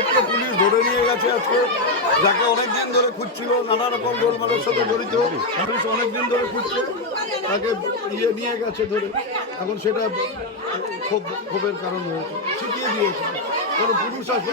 একটা পুলিশ ধরে নিয়ে গেছে আজকে, যাকে অনেকদিন ধরে খুঁজছিল, নানা রকম গোলমালের সাথে জড়িত। পুলিশ অনেকদিন ধরে খুঁজছে, তাকে ইয়ে নিয়ে গেছে ধরে। এখন সেটা ক্ষোভ ক্ষোভের কারণ হয়েছে। শিখিয়ে দিয়েছে। কোনো পুলিশ আসবে